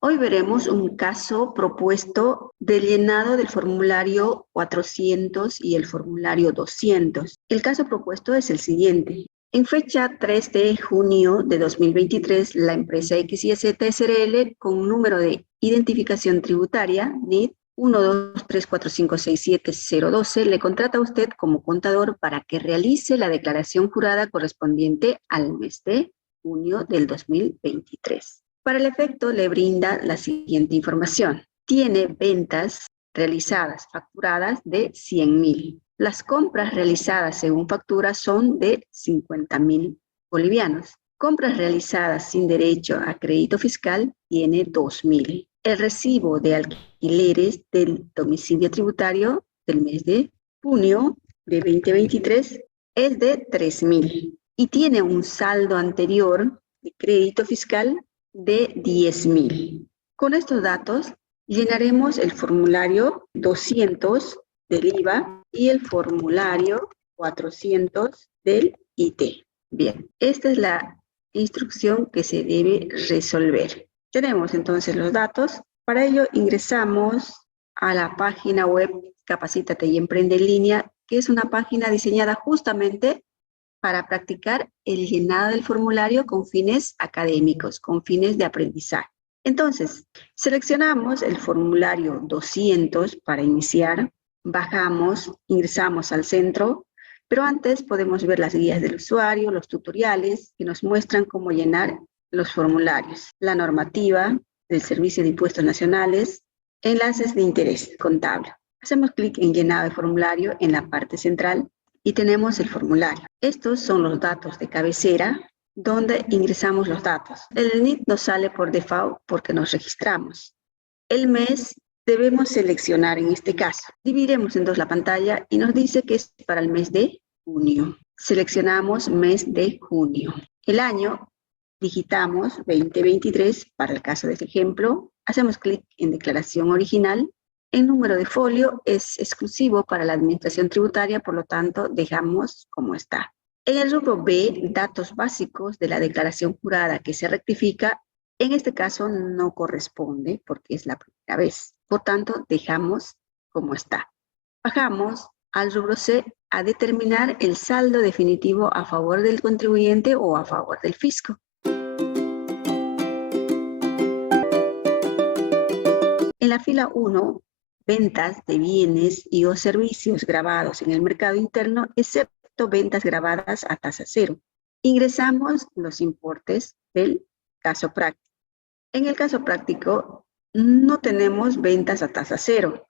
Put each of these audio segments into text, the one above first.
Hoy veremos un caso propuesto del llenado del formulario 400 y el formulario 200. El caso propuesto es el siguiente. En fecha 3 de junio de 2023, la empresa XYZ SRL, con número de identificación tributaria, NIT 12345670012, le contrata a usted como contador para que realice la declaración jurada correspondiente al mes de junio del 2023. Para el efecto, le brinda la siguiente información. Tiene ventas realizadas, facturadas de 100.000. Las compras realizadas según factura son de 50.000 bolivianos. Compras realizadas sin derecho a crédito fiscal tiene 2.000. El recibo de alquileres del domicilio tributario del mes de junio de 2023 es de 3.000 y tiene un saldo anterior de crédito fiscal de 10.000. Con estos datos llenaremos el formulario 200 del IVA y el formulario 400 del IT. Bien, esta es la instrucción que se debe resolver. Tenemos entonces los datos. Para ello ingresamos a la página web Capacítate y Emprende en Línea, que es una página diseñada justamente para practicar el llenado del formulario con fines académicos, con fines de aprendizaje. Entonces, seleccionamos el formulario 200 para iniciar, bajamos, ingresamos al centro, pero antes podemos ver las guías del usuario, los tutoriales que nos muestran cómo llenar los formularios, la normativa del Servicio de Impuestos Nacionales, enlaces de interés contable. Hacemos clic en llenado de formulario en la parte central y tenemos el formulario. Estos son los datos de cabecera donde ingresamos los datos. El NIT nos sale por default porque nos registramos. El mes debemos seleccionar en este caso. Dividiremos en dos la pantalla y nos dice que es para el mes de junio. Seleccionamos mes de junio. El año digitamos 2023 para el caso de este ejemplo. Hacemos clic en declaración original. El número de folio es exclusivo para la administración tributaria, por lo tanto, dejamos como está. En el rubro B, datos básicos de la declaración jurada que se rectifica, en este caso no corresponde porque es la primera vez. Por tanto, dejamos como está. Bajamos al rubro C a determinar el saldo definitivo a favor del contribuyente o a favor del fisco. En la fila 1, ventas de bienes y o servicios grabados en el mercado interno, excepto ventas grabadas a tasa cero. Ingresamos los importes del caso práctico. En el caso práctico no tenemos ventas a tasa cero,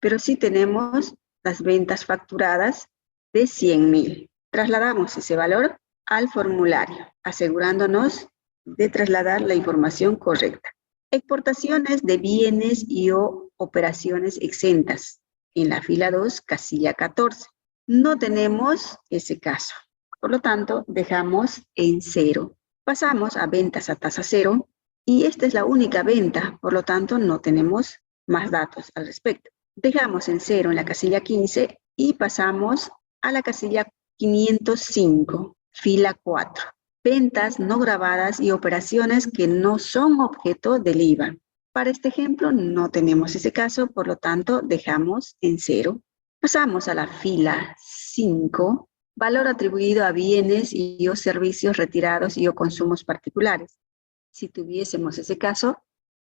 pero sí tenemos las ventas facturadas de 100.000. Trasladamos ese valor al formulario, asegurándonos de trasladar la información correcta. Exportaciones de bienes y o operaciones exentas. En la fila 2, casilla 14. No tenemos ese caso. Por lo tanto, dejamos en cero. Pasamos a ventas a tasa cero y esta es la única venta. Por lo tanto, no tenemos más datos al respecto. Dejamos en cero en la casilla 15 y pasamos a la casilla 505, fila 4. Ventas no grabadas y operaciones que no son objeto del IVA. Para este ejemplo no tenemos ese caso, por lo tanto dejamos en cero. Pasamos a la fila 5, valor atribuido a bienes y o servicios retirados y o consumos particulares. Si tuviésemos ese caso,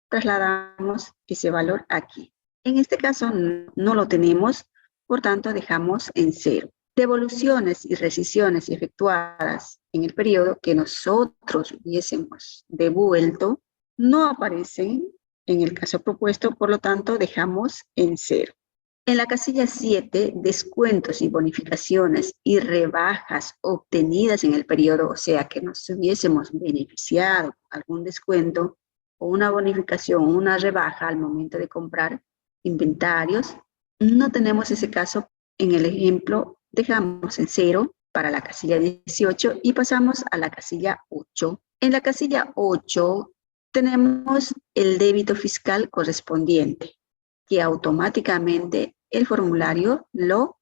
trasladamos ese valor aquí. En este caso no lo tenemos, por tanto dejamos en cero. Devoluciones y rescisiones efectuadas en el periodo que nosotros hubiésemos devuelto no aparecen en el caso propuesto, por lo tanto dejamos en cero. En la casilla 7, descuentos y bonificaciones y rebajas obtenidas en el periodo, o sea que nos hubiésemos beneficiado algún descuento o una bonificación o una rebaja al momento de comprar inventarios, no tenemos ese caso. En el ejemplo dejamos en cero para la casilla 18 y pasamos a la casilla 8. En la casilla 8 tenemos el débito fiscal correspondiente, que automáticamente el formulario lo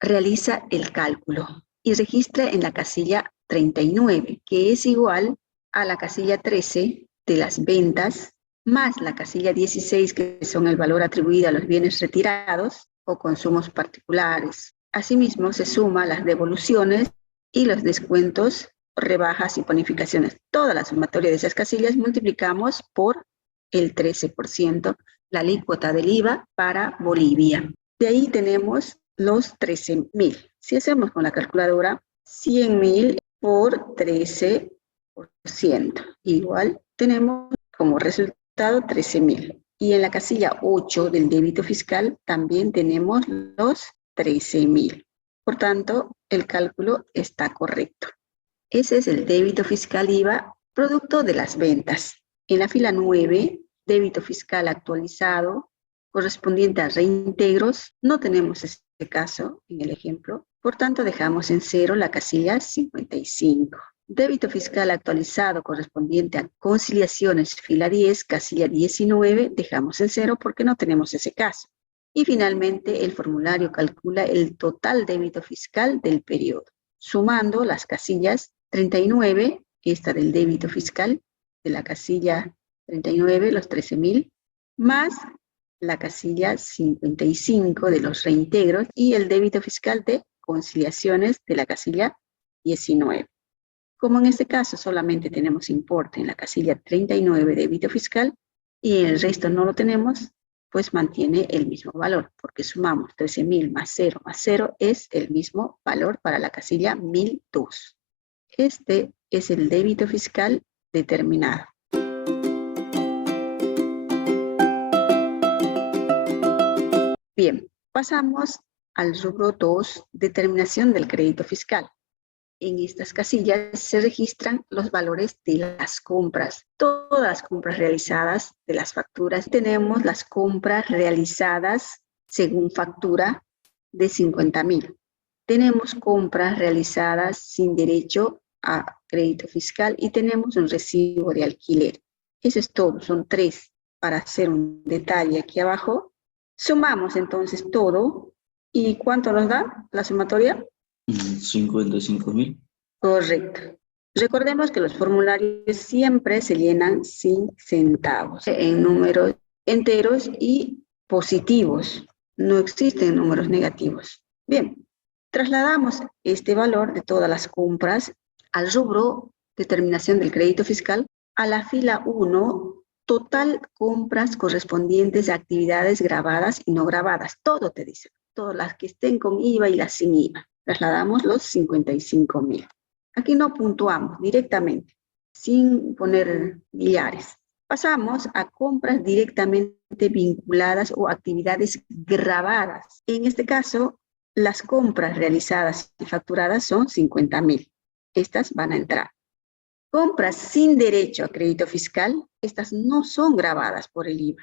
realiza el cálculo y registra en la casilla 39, que es igual a la casilla 13 de las ventas más la casilla 16, que son el valor atribuido a los bienes retirados o consumos particulares. Asimismo, se suma las devoluciones y los descuentos, rebajas y bonificaciones. Toda la sumatoria de esas casillas multiplicamos por el 13%, la alícuota del IVA para Bolivia. De ahí tenemos los 13.000. Si hacemos con la calculadora, 100.000 por 13%. Igual tenemos como resultado 13.000. Y en la casilla 8 del débito fiscal también tenemos los 13.000. Por tanto, el cálculo está correcto. Ese es el débito fiscal IVA, producto de las ventas. En la fila 9, débito fiscal actualizado, correspondiente a reintegros, no tenemos este caso en el ejemplo, por tanto dejamos en cero la casilla 55. Débito fiscal actualizado correspondiente a conciliaciones, fila 10, casilla 19, dejamos en cero porque no tenemos ese caso. Y finalmente el formulario calcula el total débito fiscal del periodo, sumando las casillas 39, esta del débito fiscal, de la casilla 39, los 13.000, más la casilla 55 de los reintegros y el débito fiscal de conciliaciones de la casilla 19. Como en este caso solamente tenemos importe en la casilla 39 débito fiscal y el resto no lo tenemos, pues mantiene el mismo valor, porque sumamos 13.000 más 0 es el mismo valor para la casilla 1.002. Este es el débito fiscal determinado. Bien, pasamos al rubro 2, determinación del crédito fiscal. En estas casillas se registran los valores de las compras, todas las compras realizadas de las facturas. Tenemos las compras realizadas según factura de 50.000. Tenemos compras realizadas sin derecho a crédito fiscal y tenemos un recibo de alquiler. Eso es todo, son 3. Para hacer un detalle aquí abajo, sumamos entonces todo. ¿Y cuánto nos da la sumatoria? 55.000. Correcto. Recordemos que los formularios siempre se llenan sin centavos, en números enteros y positivos. No existen números negativos. Bien, trasladamos este valor de todas las compras al rubro determinación del crédito fiscal, a la fila 1, total compras correspondientes a actividades grabadas y no grabadas. Todo te dice, todas las que estén con IVA y las sin IVA. Trasladamos los 55.000. Aquí no puntuamos directamente, sin poner millares. Pasamos a compras directamente vinculadas o actividades grabadas. En este caso, las compras realizadas y facturadas son 50.000. Estas van a entrar. Compras sin derecho a crédito fiscal, estas no son grabadas por el IVA.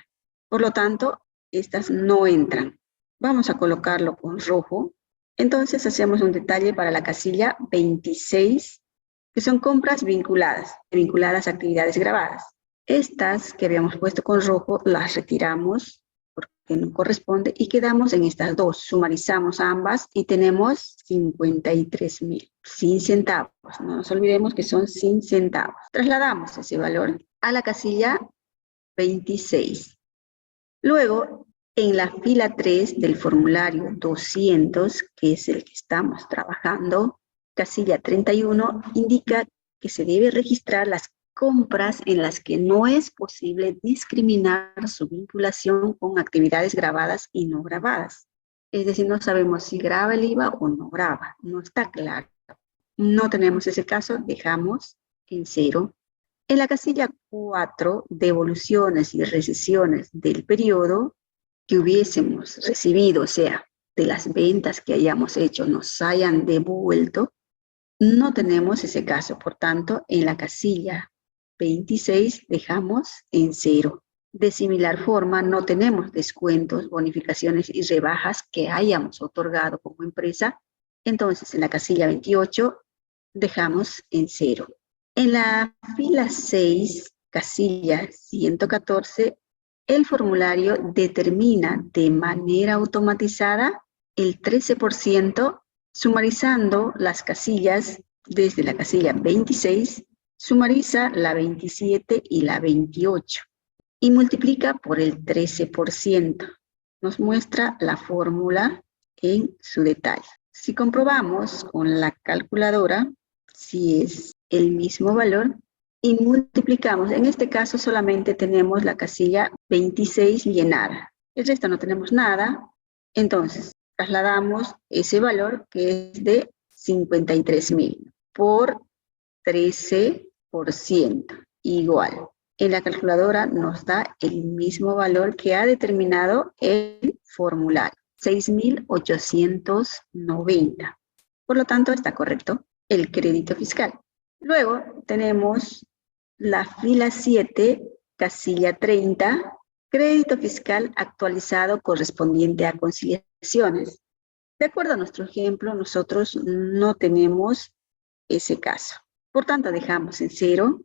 Por lo tanto, estas no entran. Vamos a colocarlo con rojo. Entonces hacemos un detalle para la casilla 26, que son compras vinculadas a actividades grabadas. Estas que habíamos puesto con rojo las retiramos porque no corresponde y quedamos en estas dos. Sumarizamos ambas y tenemos 53.000, sin centavos. No nos olvidemos que son sin centavos. Trasladamos ese valor a la casilla 26. Luego, en la fila 3 del formulario 200, que es el que estamos trabajando, casilla 31 indica que se debe registrar las compras en las que no es posible discriminar su vinculación con actividades grabadas y no grabadas. Es decir, no sabemos si graba el IVA o no graba, no está claro. No tenemos ese caso, dejamos en cero. En la casilla 4, devoluciones y recesiones del periodo que hubiésemos recibido, o sea, de las ventas que hayamos hecho, nos hayan devuelto, no tenemos ese caso. Por tanto, en la casilla 26 dejamos en cero. De similar forma, no tenemos descuentos, bonificaciones y rebajas que hayamos otorgado como empresa. Entonces, en la casilla 28 dejamos en cero. En la fila 6, casilla 114, el formulario determina de manera automatizada el 13%, sumarizando las casillas desde la casilla 26, sumariza la 27 y la 28. y multiplica por el 13%. Nos muestra la fórmula en su detalle. Si comprobamos con la calculadora si es el mismo valor y multiplicamos, en este caso solamente tenemos la casilla 26 llenada. El resto no tenemos nada, entonces trasladamos ese valor que es de 53.000 por 13% igual. En la calculadora nos da el mismo valor que ha determinado el formulario, 6.890. Por lo tanto, está correcto el crédito fiscal. Luego tenemos la fila 7, casilla 30, crédito fiscal actualizado correspondiente a conciliaciones. De acuerdo a nuestro ejemplo, nosotros no tenemos ese caso. Por tanto, dejamos en 0.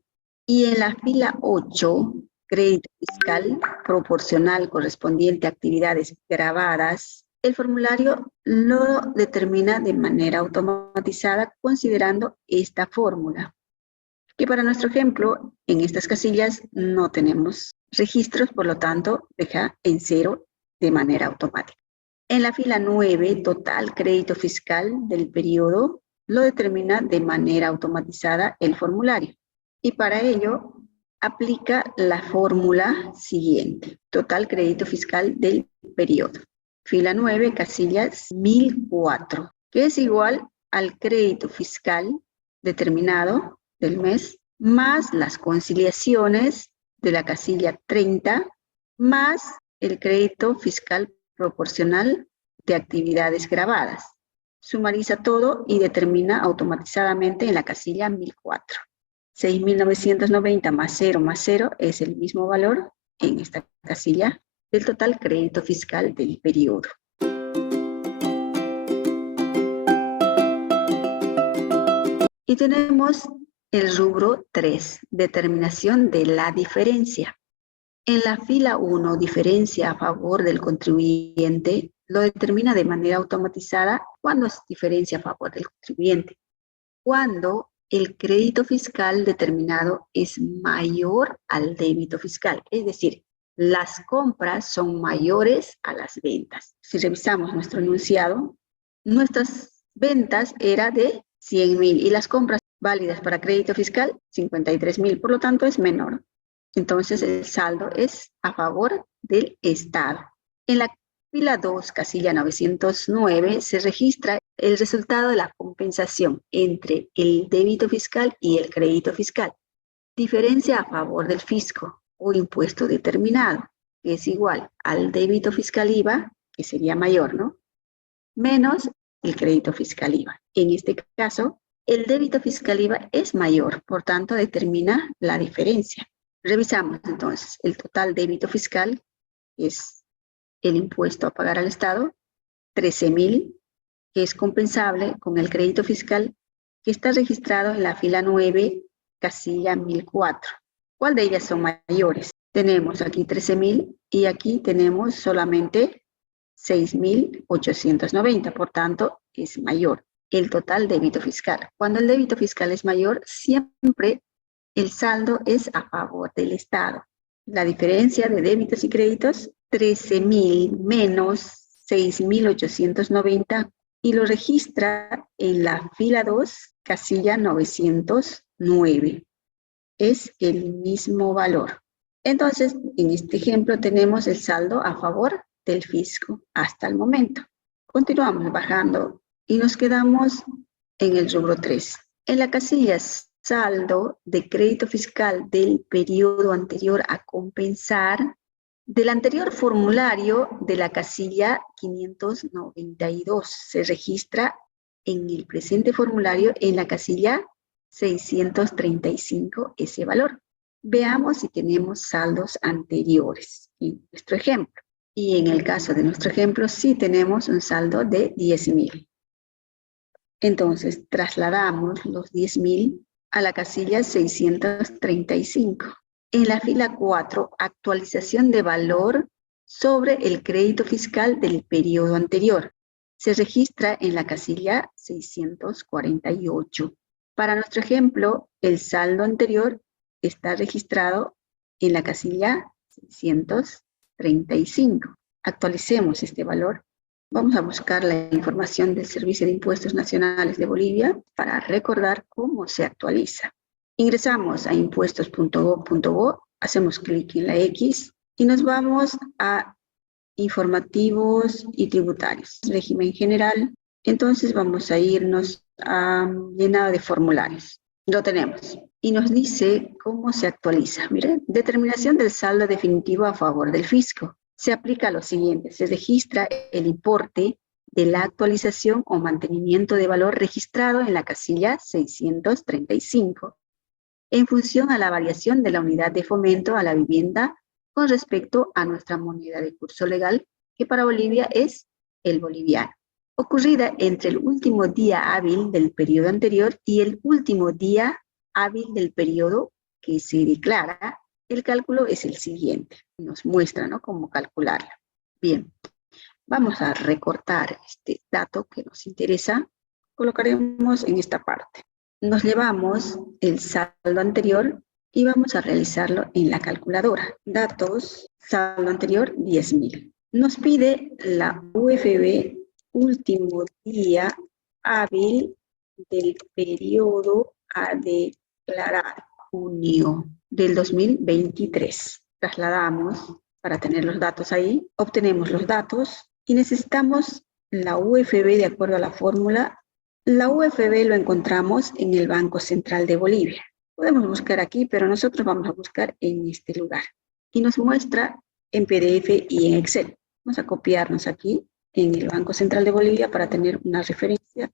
Y en la fila 8, crédito fiscal proporcional correspondiente a actividades grabadas, el formulario lo determina de manera automatizada considerando esta fórmula. Que para nuestro ejemplo, en estas casillas no tenemos registros, por lo tanto, deja en 0 de manera automática. En la fila 9, total crédito fiscal del periodo, lo determina de manera automatizada el formulario. Y para ello, aplica la fórmula siguiente. Total crédito fiscal del periodo. Fila 9, casillas 1004, que es igual al crédito fiscal determinado del mes, más las conciliaciones de la casilla 30, más el crédito fiscal proporcional de actividades grabadas. Sumariza todo y determina automatizadamente en la casilla 1004. 6.990 más 0 es el mismo valor en esta casilla del total crédito fiscal del periodo. Y tenemos el rubro 3, determinación de la diferencia. En la fila 1, diferencia a favor del contribuyente, lo determina de manera automatizada cuando es diferencia a favor del contribuyente. Cuando el crédito fiscal determinado es mayor al débito fiscal, es decir, las compras son mayores a las ventas. Si revisamos nuestro enunciado, nuestras ventas eran de 100.000 y las compras válidas para crédito fiscal 53.000, por lo tanto es menor. Entonces el saldo es a favor del Estado. En la fila 2, casilla 909, se registra el resultado de la compensación entre el débito fiscal y el crédito fiscal. Diferencia a favor del fisco o impuesto determinado, que es igual al débito fiscal IVA, que sería mayor, ¿no? Menos el crédito fiscal IVA. En este caso, el débito fiscal IVA es mayor, por tanto determina la diferencia. Revisamos entonces el total débito fiscal, que es el impuesto a pagar al Estado, 13.000, que es compensable con el crédito fiscal que está registrado en la fila 9, casilla 1004. ¿Cuál de ellas son mayores? Tenemos aquí 13.000 y aquí tenemos solamente 6.890, por tanto es mayor el total débito fiscal. Cuando el débito fiscal es mayor, siempre el saldo es a favor del Estado. La diferencia de débitos y créditos, 13.000 menos 6.890, y lo registra en la fila 2, casilla 909. Es el mismo valor. Entonces, en este ejemplo tenemos el saldo a favor del fisco hasta el momento. Continuamos bajando y nos quedamos en el rubro 3. En la casilla saldo de crédito fiscal del periodo anterior a compensar, del anterior formulario de la casilla 592 se registra en el presente formulario en la casilla 635 ese valor. Veamos si tenemos saldos anteriores en nuestro ejemplo. Y en el caso de nuestro ejemplo, sí tenemos un saldo de 10.000. Entonces, trasladamos los 10.000 a la casilla 635. En la fila 4, actualización de valor sobre el crédito fiscal del periodo anterior. Se registra en la casilla 648. Para nuestro ejemplo, el saldo anterior está registrado en la casilla 635. Actualicemos este valor. Vamos a buscar la información del Servicio de Impuestos Nacionales de Bolivia para recordar cómo se actualiza. Ingresamos a impuestos.gov.bo, hacemos clic en la X y nos vamos a informativos y tributarios, régimen general. Entonces vamos a irnos a llenado de formularios. Lo tenemos y nos dice cómo se actualiza. Miren, determinación del saldo definitivo a favor del fisco. Se aplica lo siguiente: se registra el importe de la actualización o mantenimiento de valor registrado en la casilla 635 en función a la variación de la unidad de fomento a la vivienda con respecto a nuestra moneda de curso legal, que para Bolivia es el boliviano, ocurrida entre el último día hábil del periodo anterior y el último día hábil del periodo que se declara. El cálculo es el siguiente. Nos muestra, ¿no?, cómo calcularla. Bien, vamos a recortar este dato que nos interesa. Colocaremos en esta parte. Nos llevamos el saldo anterior y vamos a realizarlo en la calculadora. Datos, saldo anterior, 10.000. Nos pide la UFB último día hábil del periodo a declarar, junio del 2023. Trasladamos para tener los datos ahí, obtenemos los datos y necesitamos la UFB de acuerdo a la fórmula. La UFB lo encontramos en el Banco Central de Bolivia. Podemos buscar aquí, pero nosotros vamos a buscar en este lugar. Y nos muestra en PDF y en Excel. Vamos a copiarnos aquí en el Banco Central de Bolivia para tener una referencia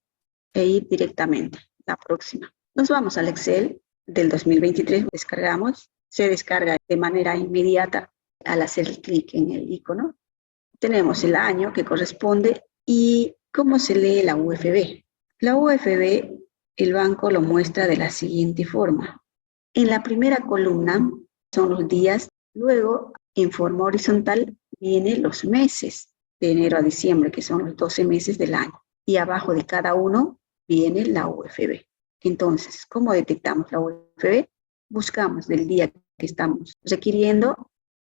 e ir directamente. La próxima. Nos vamos al Excel del 2023, descargamos. Se descarga de manera inmediata al hacer clic en el icono. Tenemos el año que corresponde y cómo se lee la UFB. La UFB, el banco lo muestra de la siguiente forma. En la primera columna son los días, luego en forma horizontal vienen los meses, de enero a diciembre, que son los 12 meses del año. Y abajo de cada uno viene la UFB. Entonces, ¿cómo detectamos la UFB? Buscamos del día que estamos requiriendo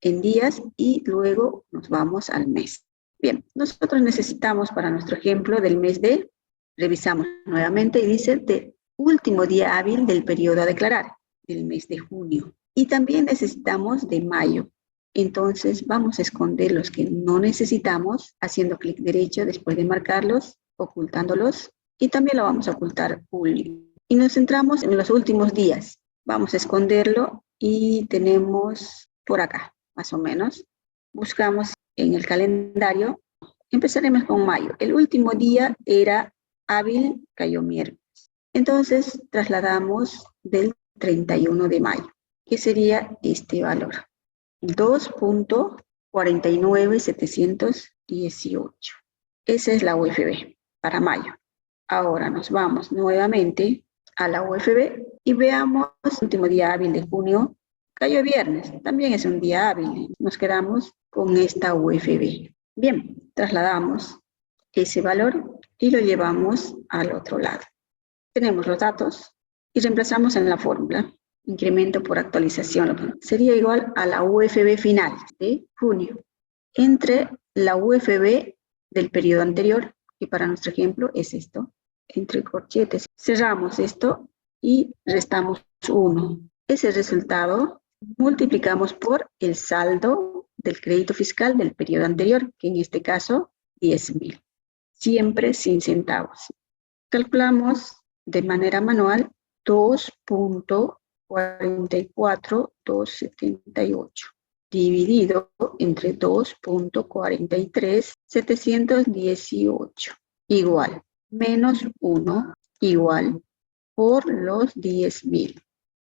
en días y luego nos vamos al mes. Bien, nosotros necesitamos para nuestro ejemplo del mes de, revisamos nuevamente y dice de último día hábil del periodo a declarar, del mes de junio. Y también necesitamos de mayo. Entonces vamos a esconder los que no necesitamos haciendo clic derecho después de marcarlos, ocultándolos, y también lo vamos a ocultar julio. Y nos centramos en los últimos días. Vamos a esconderlo y tenemos por acá, más o menos. Buscamos en el calendario. Empezaremos con mayo. El último día era hábil, cayó miércoles. Entonces trasladamos del 31 de mayo, que sería este valor. 2.49718. Esa es la UFB para mayo. Ahora nos vamos nuevamente a la UFB y veamos el último día hábil de junio. Cayó viernes, también es un día hábil. Nos quedamos con esta UFB. Bien, trasladamos ese valor y lo llevamos al otro lado. Tenemos los datos y reemplazamos en la fórmula. Incremento por actualización. Sería igual a la UFB final de junio entre la UFB del periodo anterior, que para nuestro ejemplo es esto, entre corchetes. Cerramos esto y restamos 1. Ese resultado multiplicamos por el saldo del crédito fiscal del periodo anterior, que en este caso 10.000. Siempre sin centavos. Calculamos de manera manual 2.44278 dividido entre 2.43718 igual menos 1 igual por los 10.000.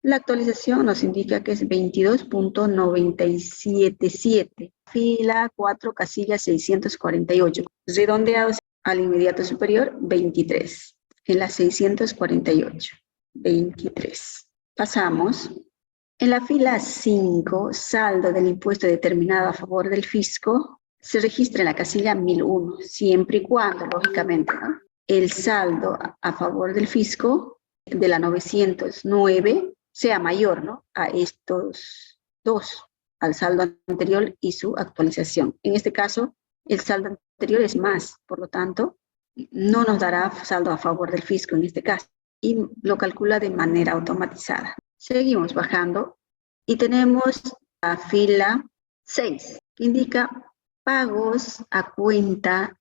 La actualización nos indica que es 22.977. Fila 4, casilla 648. Redondeados al inmediato superior, 23. En la 648, 23. Pasamos. En la fila 5, saldo del impuesto determinado a favor del fisco, se registra en la casilla 1001, siempre y cuando, lógicamente, ¿no?, el saldo a favor del fisco de la 909 sea mayor, ¿no?, a estos dos, al saldo anterior y su actualización. En este caso, el saldo anterior es más, por lo tanto, no nos dará saldo a favor del fisco en este caso y lo calcula de manera automatizada. Seguimos bajando y tenemos la fila 6, que indica pagos a cuenta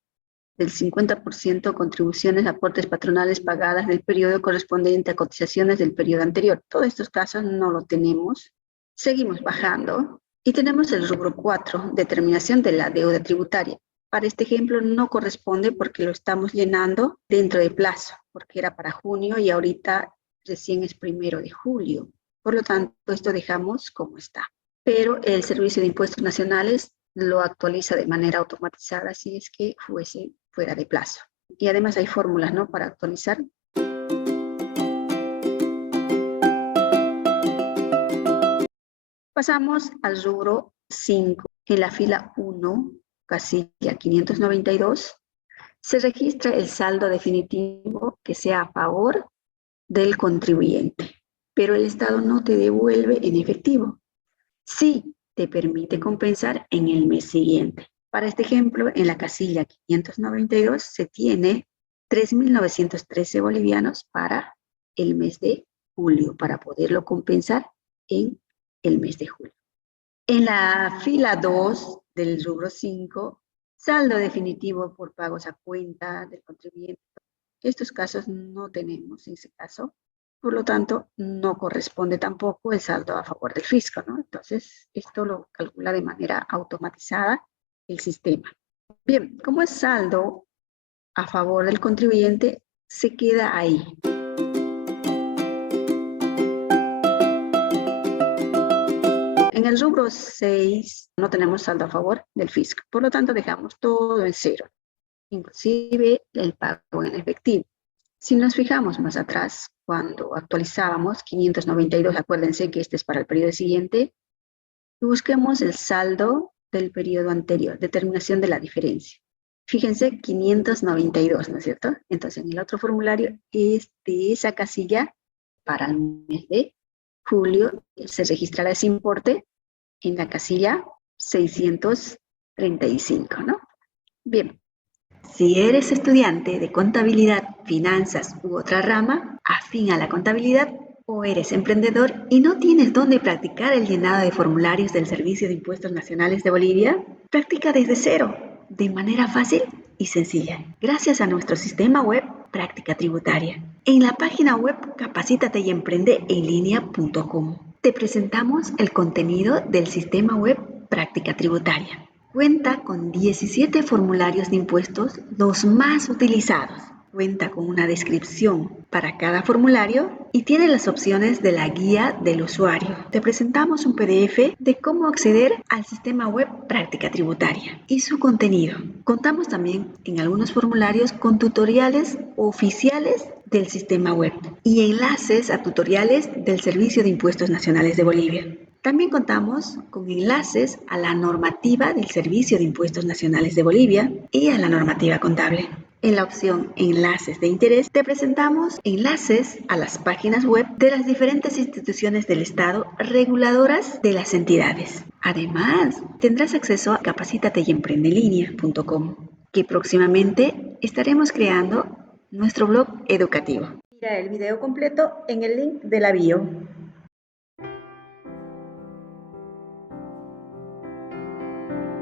del 50% contribuciones, aportes patronales pagadas del periodo correspondiente a cotizaciones del periodo anterior. Todos estos casos no lo tenemos. Seguimos bajando y tenemos el rubro 4, determinación de la deuda tributaria. Para este ejemplo no corresponde porque lo estamos llenando dentro de plazo, porque era para junio y ahorita recién es 1 de julio. Por lo tanto, esto dejamos como está. Pero el Servicio de Impuestos Nacionales lo actualiza de manera automatizada si es que fuese fuera de plazo. Y además hay fórmulas, ¿no?, para actualizar. Pasamos al rubro 5. En la fila 1, casilla 592, se registra el saldo definitivo que sea a favor del contribuyente, pero el Estado no te devuelve en efectivo. Sí te permite compensar en el mes siguiente. Para este ejemplo, en la casilla 592 se tiene 3.913 bolivianos para el mes de julio, para poderlo compensar en el mes de julio. En la fila 2 del rubro 5, saldo definitivo por pagos a cuenta del contribuyente. Estos casos no tenemos en ese caso. Por lo tanto, no corresponde tampoco el saldo a favor del fisco, ¿no? Entonces, esto lo calcula de manera automatizada el sistema. Bien, como es saldo a favor del contribuyente, se queda ahí. En el rubro 6 no tenemos saldo a favor del fisco, por lo tanto dejamos todo en cero, inclusive el pago en efectivo. Si nos fijamos más atrás, cuando actualizábamos 592, acuérdense que este es para el periodo siguiente, y busquemos el saldo del periodo anterior, determinación de la diferencia. Fíjense, 592, ¿no es cierto? Entonces, en el otro formulario es de esa casilla para el mes de julio, se registrará ese importe en la casilla 635, ¿no? Bien. Si eres estudiante de contabilidad, finanzas u otra rama afín a la contabilidad, o eres emprendedor y no tienes dónde practicar el llenado de formularios del Servicio de Impuestos Nacionales de Bolivia, practica desde cero, de manera fácil y sencilla, gracias a nuestro sistema web Práctica Tributaria. En la página web capacitateyemprendeenlinea.com te presentamos el contenido del sistema web Práctica Tributaria. Cuenta con 17 formularios de impuestos, los más utilizados. Cuenta con una descripción para cada formulario y tiene las opciones de la guía del usuario. Te presentamos un PDF de cómo acceder al sistema web Práctica Tributaria y su contenido. Contamos también en algunos formularios con tutoriales oficiales del sistema web y enlaces a tutoriales del Servicio de Impuestos Nacionales de Bolivia. También contamos con enlaces a la normativa del Servicio de Impuestos Nacionales de Bolivia y a la normativa contable. En la opción Enlaces de interés te presentamos enlaces a las páginas web de las diferentes instituciones del Estado reguladoras de las entidades. Además, tendrás acceso a capacitateyemprendeenlinea.com, que próximamente estaremos creando nuestro blog educativo. Mira el video completo en el link de la bio.